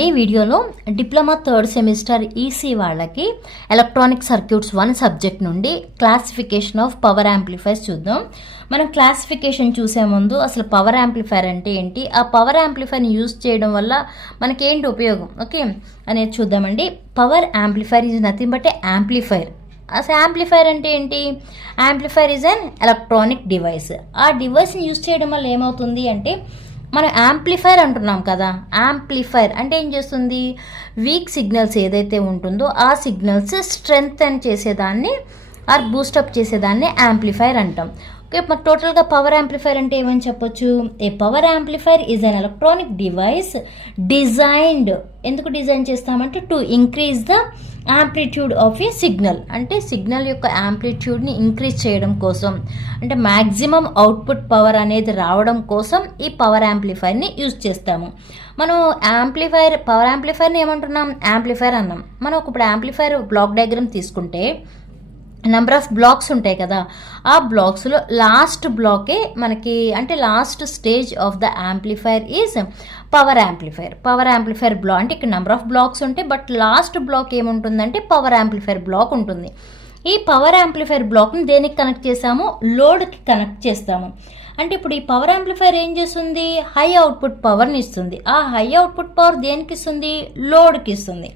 ఈ వీడియోలో diploma third semester EC వాళ్ళకి ఎలక్ట్రానిక్ సర్క్యూట్స్ 1 సబ్జెక్ట్ నుండి క్లాసిఫికేషన్ ఆఫ్ పవర్ యాంప్లిఫైర్స్ చూద్దాం. మనం క్లాసిఫికేషన్ చూసే ముందు అసలు పవర్ యాంప్లిఫైర్ అంటే ఏంటి, ఆ పవర్ యాంప్లిఫైర్ని యూజ్ చేయడం వల్ల మనకి ఏంటి ఉపయోగం ఓకే అనేది చూద్దామండి. Power amplifier is nothing but A amplifier. అసలు యాంప్లిఫైర్ అంటే ఏంటి? Amplifier is an electronic device. ఆ డివైస్ని యూజ్ చేయడం వల్ల ఏమవుతుంది అంటే, మనం యాంప్లిఫైర్ అంటున్నాం కదా, యాంప్లిఫైర్ అంటే ఏం చేస్తుంది, వీక్ సిగ్నల్స్ ఏదైతే ఉంటుందో ఆ సిగ్నల్స్ స్ట్రెంగ్తెన్ చేసేదాన్ని ఆర్ బూస్టప్ చేసేదాన్ని యాంప్లిఫైర్ అంటాం. ఓకే, మరి టోటల్గా పవర్ యాంప్లిఫైర్ అంటే ఏమని చెప్పొచ్చు? A power amplifier is an electronic device designed, ఎందుకు డిజైన్ చేస్తామంటే to increase the amplitude of a signal, అంటే సిగ్నల్ యొక్క యాంప్లిట్యూడ్ని ఇంక్రీజ్ చేయడం కోసం, అంటే మ్యాక్సిమం అవుట్పుట్ పవర్ అనేది రావడం కోసం ఈ పవర్ యాంప్లిఫైర్ని యూజ్ చేస్తాము. మనం పవర్ యాంప్లిఫైర్ని ఏమంటున్నాం? యాంప్లిఫైర్ అన్నాం. మనం ఇప్పుడు యాంప్లిఫైర్ బ్లాక్ డయాగ్రామ్ తీసుకుంటే నెంబర్ ఆఫ్ బ్లాక్స్ ఉంటాయి కదా, ఆ బ్లాక్స్లో లాస్ట్ బ్లాకే మనకి, అంటే last stage of the amplifier is power amplifier. Power amplifier block అంటే ఇక్కడ నెంబర్ ఆఫ్ బ్లాక్స్ ఉంటాయి, బట్ లాస్ట్ బ్లాక్ ఏముంటుందంటే పవర్ యాంప్లిఫైర్ బ్లాక్ ఉంటుంది. ఈ పవర్ యాంప్లిఫైర్ బ్లాక్ని దేనికి కనెక్ట్ చేసాము? లోడ్కి కనెక్ట్ చేస్తాము. అంటే ఇప్పుడు ఈ పవర్ యాంప్లిఫైర్ ఏం చేస్తుంది? హై అవుట్పుట్ పవర్ని ఇస్తుంది. ఆ హై అవుట్పుట్ పవర్ దేనికి ఇస్తుంది? లోడ్కి ఇస్తుంది.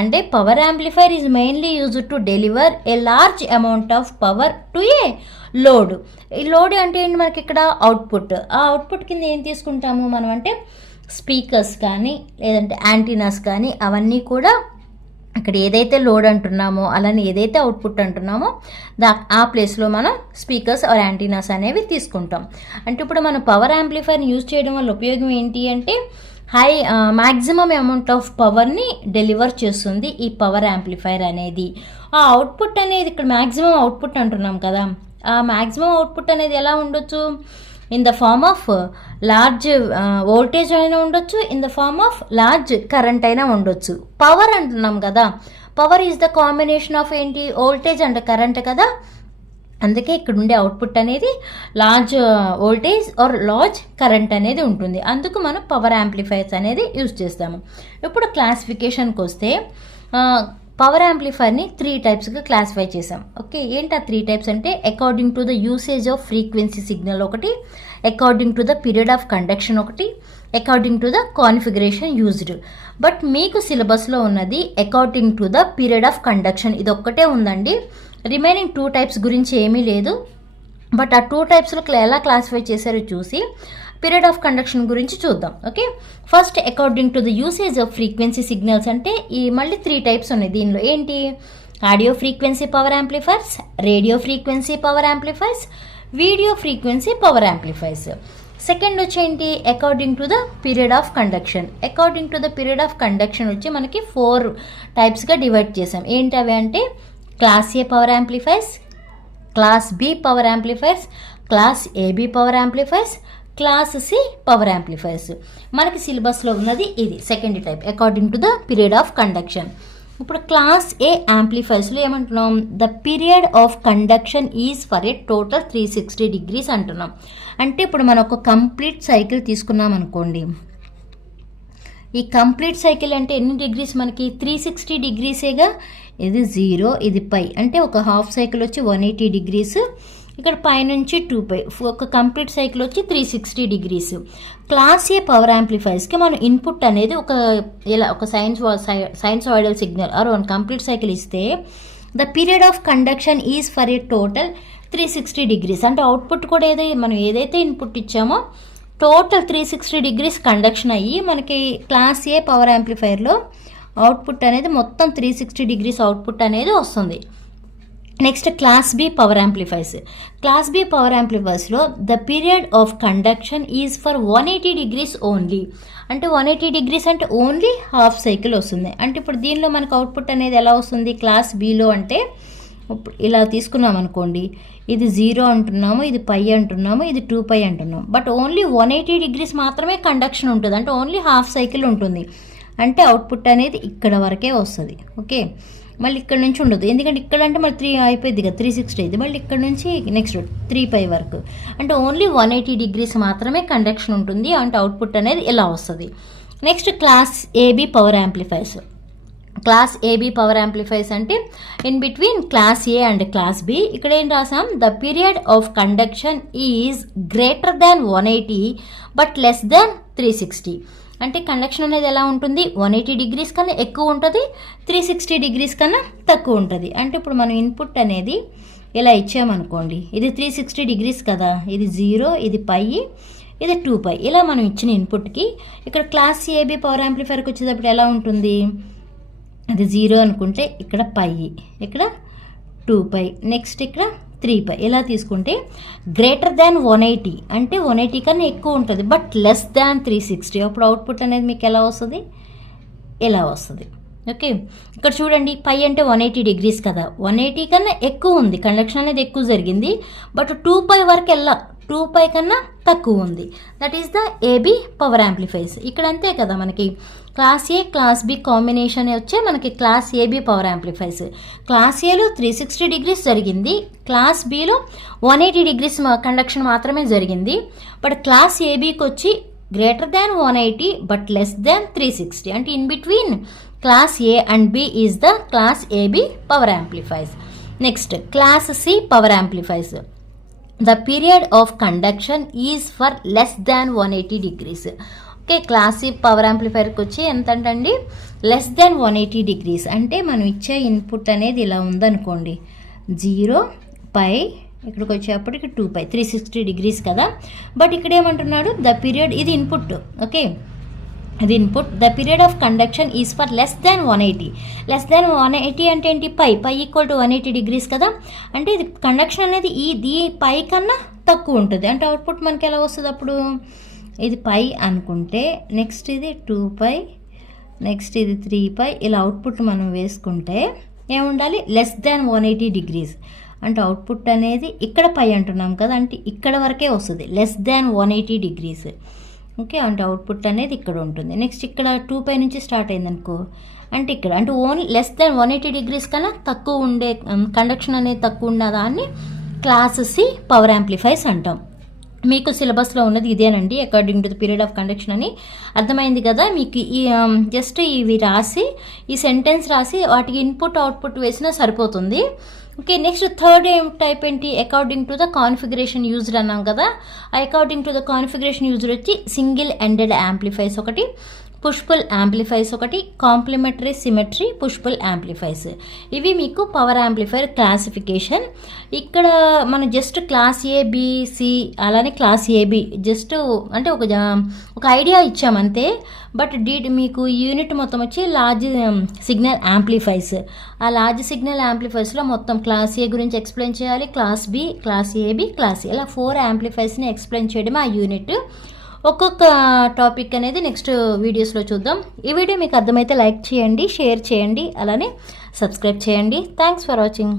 అంటే power amplifier is mainly used to deliver a large amount of power to A load. ఈ లోడ్ అంటే ఏంటి మనకి ఇక్కడ? అవుట్పుట్. ఆ అవుట్పుట్ కింద ఏం తీసుకుంటాము మనం అంటే స్పీకర్స్ కానీ లేదంటే యాంటీనాస్ కానీ, అవన్నీ కూడా ఇక్కడ ఏదైతే లోడ్ అంటున్నామో అలానే ఏదైతే అవుట్పుట్ అంటున్నామో ఆ ప్లేస్లో మనం స్పీకర్స్ ఆర్ యాంటీనాస్ అనేవి తీసుకుంటాం. అంటే ఇప్పుడు మనం పవర్ యాంప్లిఫైర్ని యూజ్ చేయడం వల్ల ఉపయోగం ఏంటి అంటే, మ్యాక్సిమం అమౌంట్ ఆఫ్ పవర్ని డెలివర్ చేస్తుంది ఈ పవర్ యాంప్లిఫైర్ అనేది. ఆ అవుట్పుట్ అనేది ఇక్కడ మ్యాక్సిమం అవుట్పుట్ అంటున్నాం కదా, ఆ మ్యాక్సిమం అవుట్పుట్ అనేది ఎలా ఉండొచ్చు? In the form of large voltage అయినా ఉండొచ్చు, in the form of large current అయినా ఉండొచ్చు. పవర్ అంటున్నాం కదా, power is the combination of ఏంటి? వోల్టేజ్ అండ్ కరెంట్ కదా. అందుకే ఇక్కడ ఉండే అవుట్పుట్ అనేది large voltage or large current అనేది ఉంటుంది. అందుకు మనం పవర్ యాంప్లిఫైర్స్ అనేది యూజ్ చేస్తాము. ఇప్పుడు క్లాసిఫికేషన్కి వస్తే పవర్ యాంప్లిఫైర్ని 3 టైప్స్గా క్లాసిఫై చేసాం. ఓకే, ఏంటి ఆ 3 టైప్స్ అంటే, according to the usage of frequency signal ఒకటి, according to the period of conduction ఒకటి, according to the configuration used. But మీకు సిలబస్లో ఉన్నది according to the period of conduction, ఇది ఒక్కటే ఉందండి. రిమైనింగ్ 2 టైప్స్ గురించి ఏమీ లేదు. బట్ ఆ 2 టైప్స్లో ఎలా క్లాసిఫై చేశారో చూసి పీరియడ్ ఆఫ్ కండక్షన్ గురించి చూద్దాం. Okay, first according to the usage of frequency signals అంటే ఈ మళ్ళీ 3 టైప్స్ ఉన్నాయి. దీనిలో ఏంటి? Audio frequency power amplifiers, radio frequency power amplifiers, video frequency power amplifiers. Second వచ్చి ఏంటి? According to the period of conduction. According to the period of conduction వచ్చి మనకి 4 టైప్స్గా డివైడ్ చేసాం. ఏంటి అవి అంటే, class A power amplifiers, class B power amplifiers, class AB power amplifiers, class C power amplifiers. మనకి సిలబస్లో ఉన్నది ఇది second type, according to the period of conduction. ఇప్పుడు క్లాస్ ఏ యాంప్లిఫైర్స్లో ఏమంటున్నాం? The period of conduction is for a total 360 degrees అంటున్నాం. అంటే ఇప్పుడు మనం ఒక కంప్లీట్ సైకిల్ తీసుకున్నాం అనుకోండి, ఈ కంప్లీట్ సైకిల్ అంటే ఎన్ని డిగ్రీస్ మనకి? 360 డిగ్రీసేగా. ఇది 0, ఇది పై, అంటే ఒక హాఫ్ సైకిల్ వచ్చి 180 డిగ్రీస్, ఇక్కడ పైనుంచి 2π, ఒక కంప్లీట్ సైకిల్ వచ్చి 360 డిగ్రీస్. క్లాస్ ఏ పవర్ యాంప్లిఫైర్స్కి మనం ఇన్పుట్ అనేది ఒక sinusoidal signal or 1 complete cycle ఇస్తే the period of conduction is for a total 360 degrees. అంటే అవుట్పుట్ కూడా మనం ఏదైతే ఇన్పుట్ ఇచ్చామో టోటల్ 360 డిగ్రీస్ కండక్షన్ అయ్యి మనకి క్లాస్ ఏ పవర్ యాంప్లిఫైర్లో అవుట్పుట్ అనేది మొత్తం 360 డిగ్రీస్ అవుట్పుట్ అనేది వస్తుంది. Next class B power amplifiers. Class B power యాంప్లిఫైర్స్లో the period of conduction is for 180 degrees only. అంటే 180 డిగ్రీస్ అంటే ఓన్లీ హాఫ్ సైకిల్ వస్తుంది. అంటే ఇప్పుడు దీనిలో మనకు అవుట్పుట్ అనేది ఎలా వస్తుంది? క్లాస్ బిలో అంటే ఇలా తీసుకున్నాం అనుకోండి, ఇది 0 అంటున్నాము, ఇది π అంటున్నాము, ఇది 2π అంటున్నాము. బట్ ఓన్లీ 180 డిగ్రీస్ మాత్రమే కండక్షన్ ఉంటుంది, అంటే ఓన్లీ హాఫ్ సైకిల్ ఉంటుంది. అంటే అవుట్పుట్ అనేది ఇక్కడ వరకే వస్తుంది. ఓకే, మళ్ళీ ఇక్కడ నుంచి ఉండదు, ఎందుకంటే ఇక్కడ అంటే మరి 3 అయిపోయింది కదా, 360 అయింది. మళ్ళీ ఇక్కడ నుంచి నెక్స్ట్ 3π వరకు, అంటే ఓన్లీ 180 డిగ్రీస్ మాత్రమే కండక్షన్ ఉంటుంది. అంటే అవుట్పుట్ అనేది ఇలా వస్తుంది. Next class AB power amplifiers. Class AB power amplifiers అంటే in between class A and class B. ఇక్కడ ఏం రాసాం, the period of conduction is greater than 180 but less than 360. అంటే కండక్షన్ అనేది ఎలా ఉంటుంది, 180 డిగ్రీస్ కన్నా ఎక్కువ ఉంటుంది, 360 డిగ్రీస్ కన్నా తక్కువ ఉంటుంది. అంటే ఇప్పుడు మనం ఇన్పుట్ అనేది ఇలా ఇచ్చామనుకోండి, ఇది 360 డిగ్రీస్ కదా, ఇది 0, ఇది పై, ఇది 2π. ఇలా మనం ఇచ్చిన ఇన్పుట్కి ఇక్కడ క్లాస్ ఏబీ పవర్ యాంప్లిఫైర్కి వచ్చేటప్పుడు ఎలా ఉంటుంది, అది 0 అనుకుంటే ఇక్కడ పై, ఇక్కడ 2π, నెక్స్ట్ ఇక్కడ 3π. ఇలా తీసుకుంటే గ్రేటర్ దాన్ 180 అంటే 180 కన్నా ఎక్కువ ఉంటుంది, బట్ లెస్ దాన్ 360. అప్పుడు అవుట్పుట్ అనేది మీకు ఎలా వస్తుంది, ఇలా వస్తుంది. ఓకే, ఇక్కడ చూడండి, పై అంటే 180 డిగ్రీస్ కదా, 180 కన్నా ఎక్కువ ఉంది, కండక్షన్ అనేది ఎక్కువ జరిగింది, బట్ 2π వరకు 2π కన్నా తక్కువ ఉంది. That is the AB power amplifiers. ఇక్కడ అంతే కదా, మనకి క్లాస్ ఏ క్లాస్ బి కాంబినేషన్ వచ్చే మనకి class AB power amplifiers. Class ఏలో 360 డిగ్రీస్ జరిగింది, క్లాస్ బిలో 180 డిగ్రీస్ కండక్షన్ మాత్రమే జరిగింది, బట్ క్లాస్ ఏబీకి వచ్చి greater than 180 but less than 360. అంటే in between class A and B is the class AB power amplifiers. Next class C power amplifiers. The period of conduction is for less than 180 degrees. Okay, class C power యాంప్లిఫైర్కి వచ్చి ఎంత అంటండి, less than 180 degrees. అంటే మనం ఇచ్చే input అనేది ఇలా ఉందనుకోండి, 0 పై, ఇక్కడికి వచ్చేప్పటికి 2π, 360 డిగ్రీస్ కదా, బట్ ఇక్కడ ఏమంటున్నాడు, ద పీరియడ్, ఇది ఇన్పుట్. ఓకే, ఇది input, the period of conduction is for less than 180. Less than 180 అంటే ఏంటి, పై ఈక్వల్ టు 180 డిగ్రీస్ కదా, అంటే ఇది కండక్షన్ అనేది ఈ పై కన్నా తక్కువ ఉంటుంది. అంటే అవుట్పుట్ మనకి ఎలా వస్తుంది, అప్పుడు ఇది పై అనుకుంటే నెక్స్ట్ ఇది 2π, నెక్స్ట్ ఇది 3π, ఇలా అవుట్పుట్ మనం వేసుకుంటే ఏముండాలి, లెస్ దాన్ 180 డిగ్రీస్. అంటే అవుట్పుట్ అనేది ఇక్కడ పై అంటున్నాం కదా, అంటే ఇక్కడ వరకే వస్తుంది, లెస్ దాన్ 180 డిగ్రీస్. ఓకే, అంటే అవుట్పుట్ అనేది ఇక్కడ ఉంటుంది. నెక్స్ట్ ఇక్కడ 2π నుంచి స్టార్ట్ అయిందనుకో, అంటే ఇక్కడ అంటే ఓన్లీ లెస్ దాన్ 180 డిగ్రీస్ కన్నా తక్కువ ఉండే కండక్షన్ అనేది తక్కువ ఉన్నదాన్ని క్లాస్ సి పవర్ యాంప్లిఫైర్స్ అంటాం. మీకు సిలబస్లో ఉన్నది ఇదేనండి, according to the period of conduction అని అర్థమైంది కదా మీకు. ఈ జస్ట్ ఇవి రాసి, ఈ సెంటెన్స్ రాసి వాటికి ఇన్పుట్ అవుట్పుట్ వేసినా సరిపోతుంది. ఓకే, నెక్స్ట్ థర్డ్ టైప్ ఏంటి, according to the configuration used అన్నాం కదా. According to the configuration used వచ్చి సింగిల్ ఎండెడ్ యాంప్లిఫైర్స్ ఒకటి, పుష్ పుల్ యాంప్లిఫైర్స్ ఒకటి, complementary symmetry push pull amplifiers. ఇవి మీకు పవర్ యాంప్లిఫైర్ క్లాసిఫికేషన్. ఇక్కడ మనం జస్ట్ క్లాస్ ఏ బిసి అలానే క్లాస్ ఏబి జస్ట్ అంటే ఒక ఐడియా ఇచ్చామంతే. బట్ మీకు యూనిట్ మొత్తం వచ్చి లార్జ్ సిగ్నల్ యాంప్లిఫైర్స్. ఆ లార్జ్ సిగ్నల్ యాంప్లిఫైర్స్లో మొత్తం క్లాస్ ఏ గురించి ఎక్స్ప్లెయిన్ చేయాలి, class B, class AB, class A, ఇలా 4 యాంప్లిఫైర్స్ని ఎక్స్ప్లెయిన్ చేయడమే ఆ యూనిట్. ఒక్కొక్క టాపిక్ అనేది నెక్స్ట్ వీడియోస్లో చూద్దాం. ఈ వీడియో మీకు అర్థమైతే లైక్ చేయండి, షేర్ చేయండి, అలానే సబ్స్క్రైబ్ చేయండి. Thanks for watching.